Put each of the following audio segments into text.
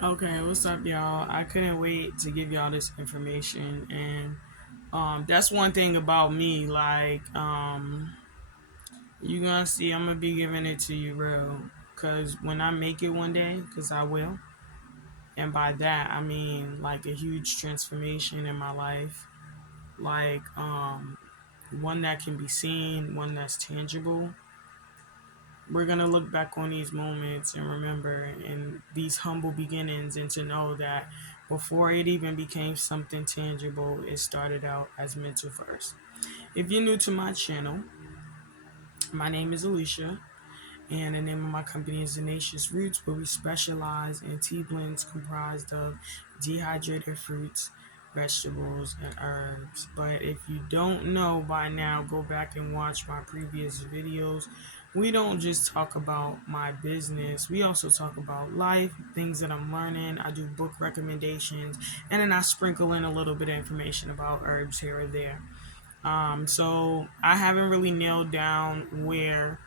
Okay, what's up, y'all? I couldn't wait to give y'all this information, and that's one thing about me. You gonna see, I'm gonna be giving it to you real, cause when I make it one day, cause I will, and by that I mean like a huge transformation in my life, like one that can be seen, one that's tangible. We're going to look back on these moments and remember in these humble beginnings and to know that before it even became something tangible, it started out as mental first. If you're new to my channel, my name is Alicia, and the name of my company is Zenacious Rootz, where we specialize in tea blends comprised of dehydrated fruits, vegetables, and herbs. But if you don't know by now, go back and watch my previous videos. We don't just talk about my business, we also talk about life, things that I'm learning. I do book recommendations, and then I sprinkle in a little bit of information about herbs here or there. So I haven't really nailed down where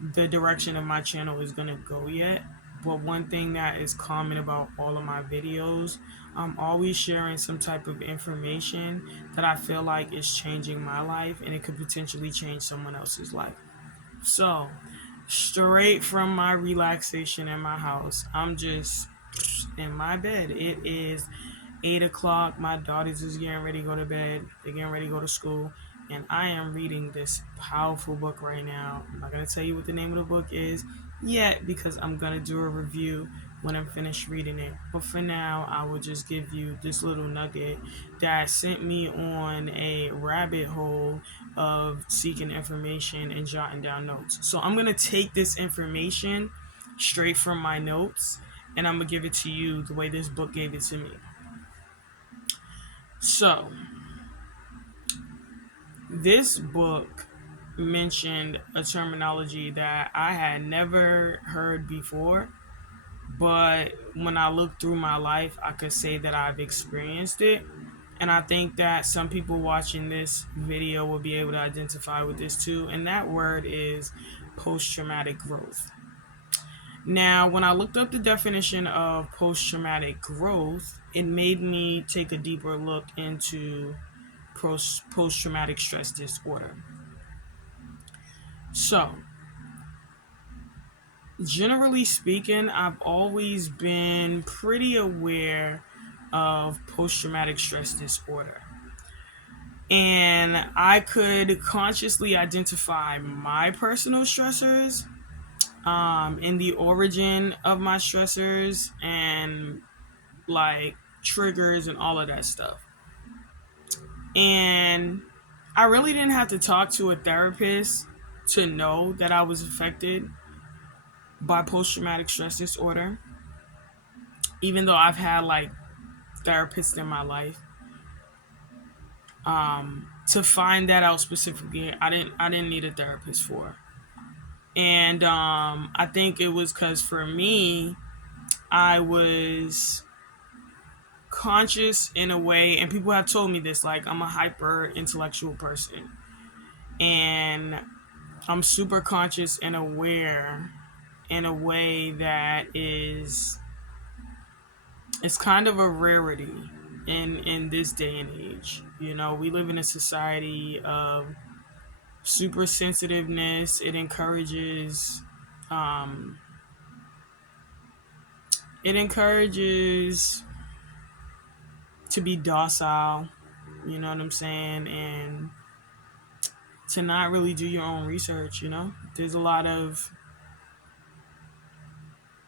the direction of my channel is gonna go yet. But one thing that is common about all of my videos, I'm always sharing some type of information that I feel like is changing my life and it could potentially change someone else's life. So, straight from my relaxation in my house, I'm just in my bed. It is 8 o'clock. My daughters is getting ready to go to bed. They're getting ready to go to school. And I am reading this powerful book right now. I'm not going to tell you what the name of the book is yet because I'm going to do a review when I'm finished reading it. But for now, I will just give you this little nugget that sent me on a rabbit hole of seeking information and jotting down notes. So I'm going to take this information straight from my notes and I'm going to give it to you the way this book gave it to me. So, this book mentioned a terminology that I had never heard before, but when I look through my life, I could say that I've experienced it. And I think that some people watching this video will be able to identify with this too. And that word is post traumatic growth. Now, when I looked up the definition of post traumatic growth, it made me take a deeper look into post traumatic stress disorder. So, generally speaking, I've always been pretty aware of post traumatic stress disorder. And I could consciously identify my personal stressors, in the origin of my stressors, and like triggers and all of that stuff. And I really didn't have to talk to a therapist to know that I was affected by post traumatic stress disorder, even though I've had like therapists in my life. To find that out specifically, I didn't need a therapist for. And I think it was because for me, I was conscious in a way, and people have told me this, like I'm a hyper intellectual person, and I'm super conscious and aware in a way that is it's kind of a rarity in this day and age. You know, we live in a society of super sensitiveness. Um it encourages to be docile, you know what I'm saying, and to not really do your own research, you know? There's a lot of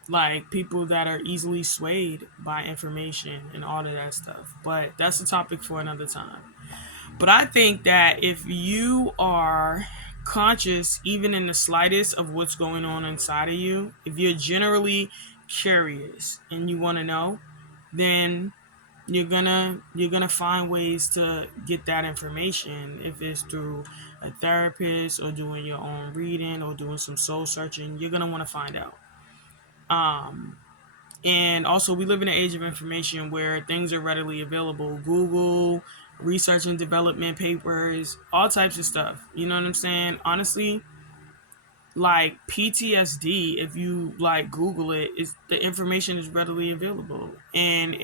like people that are easily swayed by information and all of that stuff. But that's a topic for another time. But I think that if you are conscious, even in the slightest, of what's going on inside of you, if you're generally curious and you want to know, then you're gonna find ways to get that information. If it's through a therapist or doing your own reading or doing some soul searching, you're gonna want to find out. Um, and also, we live in an age of information where things are readily available. Google, research and development papers, all types of stuff. You know what I'm saying? Honestly, like PTSD, if you like Google it, is the information is readily available. And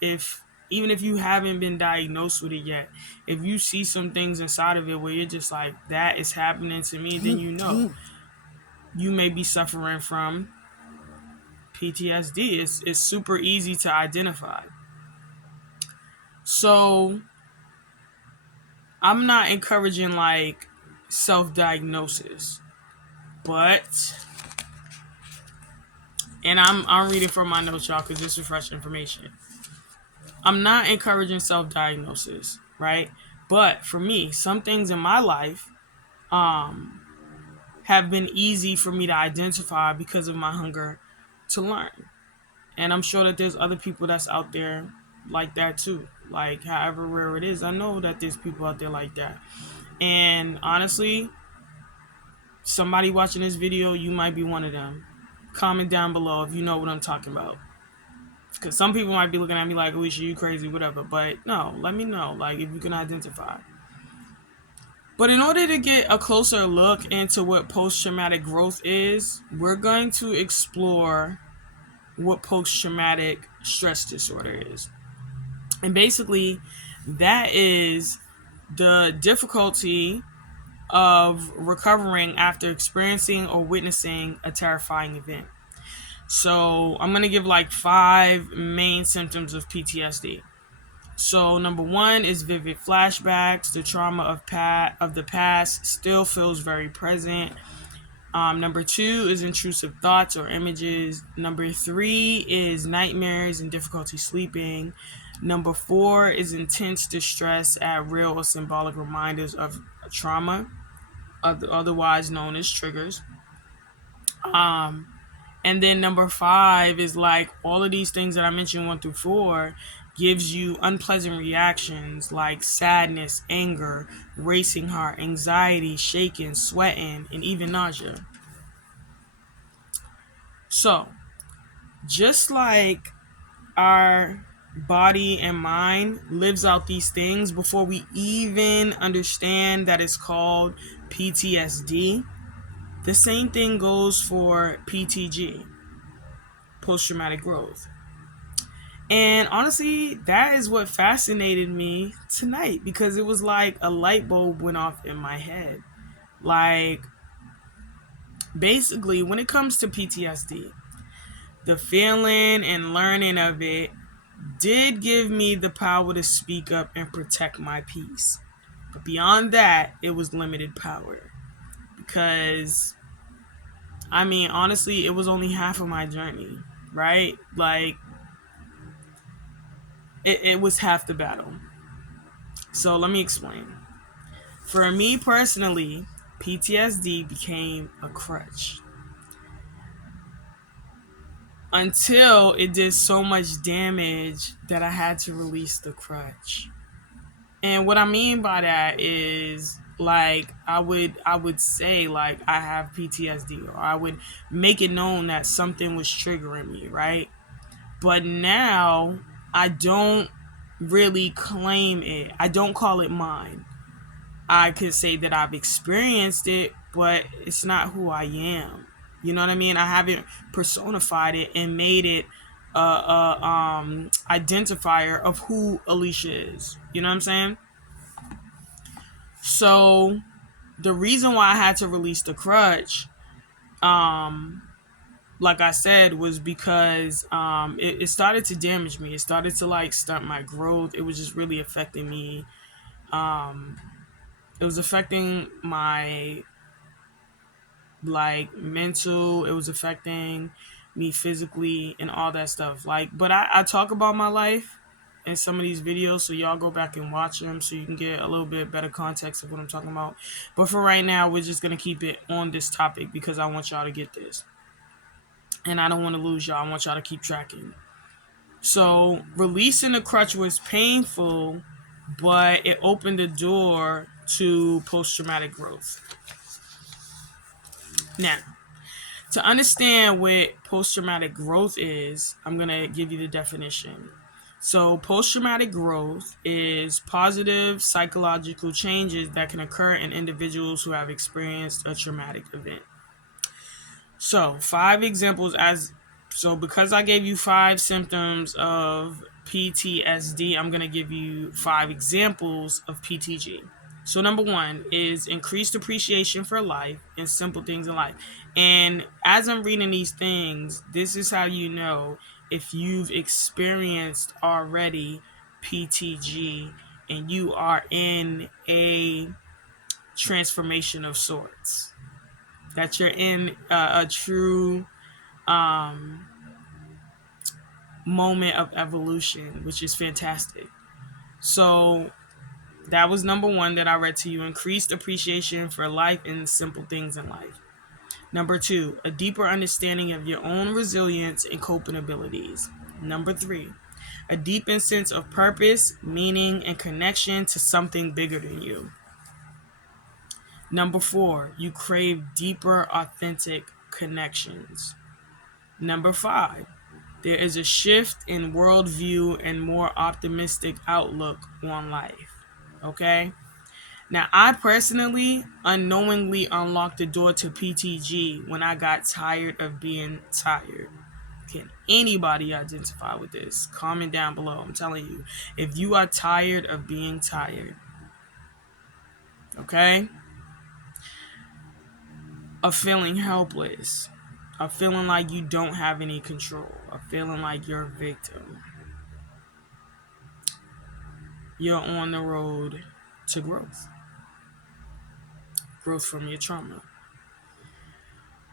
if even if you haven't been diagnosed with it yet, if you see some things inside of it where you're just like, that is happening to me, then you know you may be suffering from PTSD. It's super easy to identify. So I'm not encouraging like self-diagnosis, but and I'm reading from my notes, y'all, because this is fresh information. I'm not encouraging self-diagnosis, right? But for me, some things in my life um, have been easy for me to identify because of my hunger to learn. And I'm sure that there's other people that's out there like that too. Like, however rare it is, I know that there's people out there like that. And honestly, somebody watching this video, you might be one of them. Comment down below if you know what I'm talking about. Because some people might be looking at me like, Alicia, you crazy, whatever. But no, let me know, like, if you can identify. But in order to get a closer look into what post-traumatic growth is, we're going to explore what post-traumatic stress disorder is. And basically, that is the difficulty of recovering after experiencing or witnessing a terrifying event. So I'm going to give like 5 main symptoms of PTSD. So number 1 is vivid flashbacks. The trauma of the past still feels very present. Number 2 is intrusive thoughts or images. Number 3 is nightmares and difficulty sleeping. Number 4 is intense distress at real or symbolic reminders of trauma, otherwise known as triggers. And then number 5 is like all of these things that I mentioned 1 through 4 gives you unpleasant reactions like sadness, anger, racing heart, anxiety, shaking, sweating, and even nausea. So, just like our body and mind lives out these things before we even understand that it's called PTSD, the same thing goes for PTG, post-traumatic growth. And honestly, that is what fascinated me tonight, because it was like a light bulb went off in my head. Like, basically, when it comes to PTSD, the feeling and learning of it did give me the power to speak up and protect my peace. But beyond that, it was limited power. Because, I mean, honestly, it was only half of my journey, right? Like, it was half the battle. So let me explain. For me personally, PTSD became a crutch until it did so much damage that I had to release the crutch. And what I mean by that is, like, I would say like I have PTSD, or I would make it known that something was triggering me, right? But now I don't really claim it. I don't call it mine. I could say that I've experienced it, but it's not who I am. You know what I mean? I haven't personified it and made it a identifier of who Alicia is. You know what I'm saying? So the reason why I had to release the crutch, like I said, was because it started to damage me. It started to like stunt my growth. It was just really affecting me. It was affecting my like mental, it was affecting me physically and all that stuff. Like, but I talk about my life in some of these videos, so y'all go back and watch them so you can get a little bit better context of what I'm talking about. But for right now, we're just gonna keep it on this topic because I want y'all to get this, and I don't want to lose y'all. I want y'all to keep tracking. So releasing the crutch was painful, but it opened the door to post-traumatic growth. Now, to understand what post-traumatic growth is, I'm going to give you the definition. So, post-traumatic growth is positive psychological changes that can occur in individuals who have experienced a traumatic event. So, five examples as so because I gave you five symptoms of PTSD, I'm going to give you five examples of PTG. So, number one is increased appreciation for life and simple things in life. And as I'm reading these things, this is how you know if you've experienced already PTG and you are in a transformation of sorts, that you're in a true um, moment of evolution, which is fantastic. So that was number one that I read to you: increased appreciation for life and simple things in life. Number two, a deeper understanding of your own resilience and coping abilities. Number three, a deepened sense of purpose, meaning, and connection to something bigger than you. Number four, you crave deeper, authentic connections. Number five, there is a shift in worldview and more optimistic outlook on life. Okay? Now, I personally unknowingly unlocked the door to PTG when I got tired of being tired. Can anybody identify with this? Comment down below. I'm telling you, if you are tired of being tired, okay? Of feeling helpless, of feeling like you don't have any control, of feeling like you're a victim, you're on the road to growth from your trauma.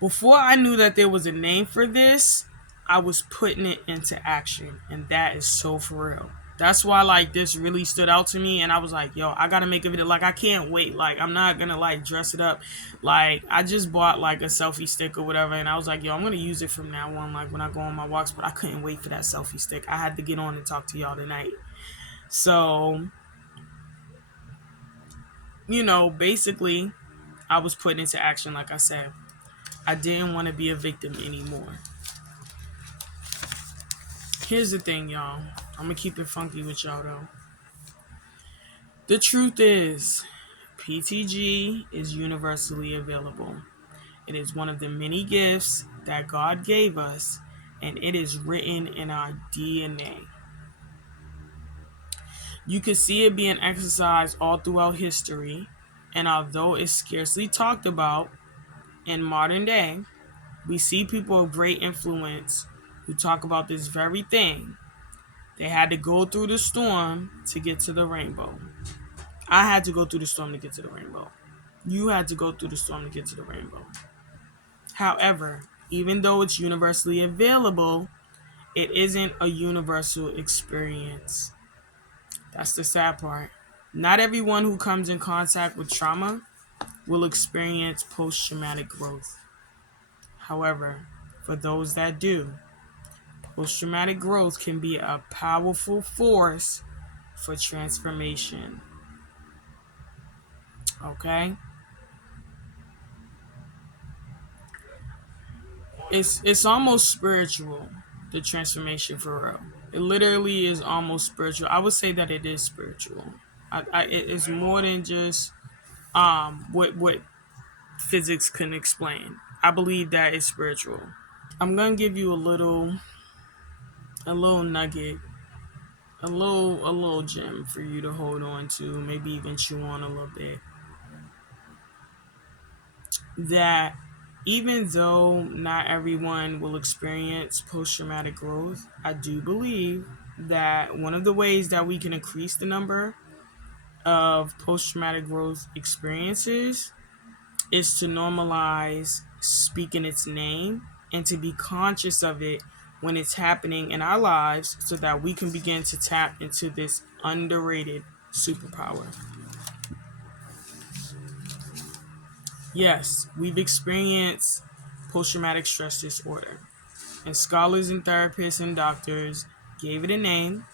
Before I knew that there was a name for this, I was putting it into action, and that is so for real. That's why like this really stood out to me, and I was like, yo, I gotta make a video. Like, I can't wait. Like, I'm not gonna like dress it up. Like, I just bought like a selfie stick or whatever, and I was like, yo, I'm gonna use it from now on, like when I go on my walks. But I couldn't wait for that selfie stick. I had to get on and talk to y'all tonight. So, basically I was put into action. Like I said, I didn't want to be a victim anymore. Here's the thing, y'all. I'm gonna keep it funky with y'all though. The truth is, PTG is universally available. It is one of the many gifts that God gave us, and it is written in our DNA. You can see it being exercised all throughout history, and although it's scarcely talked about in modern day, we see people of great influence who talk about this very thing. They had to go through the storm to get to the rainbow. I had to go through the storm to get to the rainbow. You had to go through the storm to get to the rainbow. However, even though it's universally available, it isn't a universal experience. That's the sad part. Not everyone who comes in contact with trauma will experience post-traumatic growth. However, for those that do, post-traumatic growth can be a powerful force for transformation. Okay? It's almost spiritual, the transformation for real. It literally is almost spiritual. I would say that it is spiritual. It is more than just what physics can explain. I believe that it's spiritual. I'm gonna give you a little nugget, a little gem for you to hold on to, maybe even chew on a little bit. That even though not everyone will experience post-traumatic growth, I do believe that one of the ways that we can increase the number of post-traumatic growth experiences is to normalize speaking its name and to be conscious of it when it's happening in our lives so that we can begin to tap into this underrated superpower. Yes, we've experienced post-traumatic stress disorder, and scholars and therapists and doctors gave it a name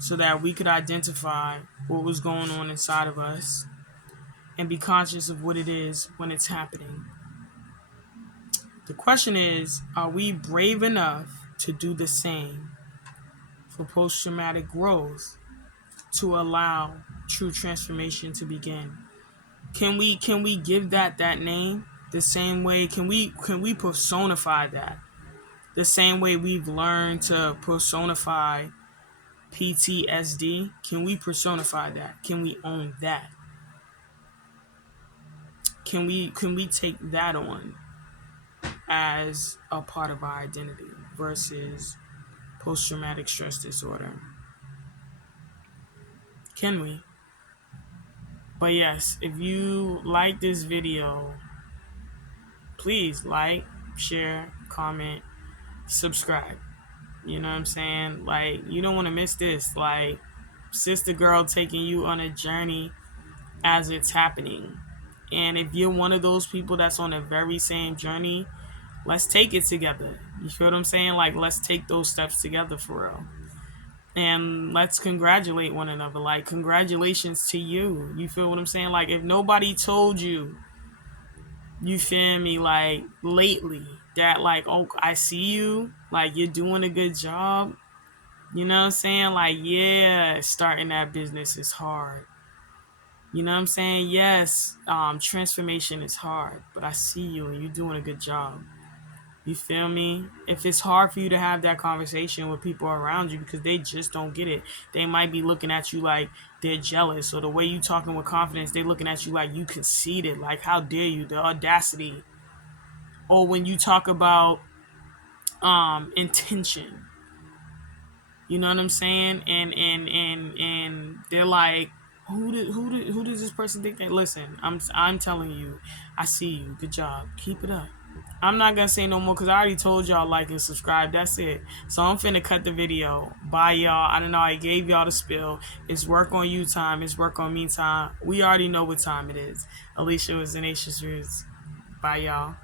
so that we could identify what was going on inside of us and be conscious of what it is when it's happening. The question is, are we brave enough to do the same for post-traumatic growth to allow true transformation to begin? Can we give that name? The same way, can we personify that? The same way we've learned to personify PTSD, can we personify that? Can we own that? Can we take that on as a part of our identity versus post traumatic stress disorder? Can we? But yes, if you like this video, please like, share, comment, subscribe. You know what I'm saying? Like, you don't want to miss this. Like, sister girl taking you on a journey as it's happening. And if you're one of those people that's on the very same journey, let's take it together. You feel what I'm saying? Like, let's take those steps together for real. And let's congratulate one another. Like, congratulations to you. You feel what I'm saying? Like, if nobody told you, you feel me, like, lately, that, like, oh, I see you, like, you're doing a good job. You know what I'm saying? Like, yeah, starting that business is hard. You know what I'm saying? Yes, transformation is hard, but I see you and you're doing a good job. You feel me? If it's hard for you to have that conversation with people around you because they just don't get it, they might be looking at you like they're jealous, or the way you talking with confidence, they looking at you like you conceited, like how dare you, the audacity. Or when you talk about intention, you know what I'm saying? And they're like, who does this person think they listen? I'm telling you, I see you. Good job. Keep it up. I'm not gonna say no more because I already told y'all like and subscribe. That's it. So I'm finna cut the video. Bye y'all. I don't know. I gave y'all the spill. It's work on you time. It's work on me time. We already know what time it is. Alicia with Zenacious Rootz. Bye y'all.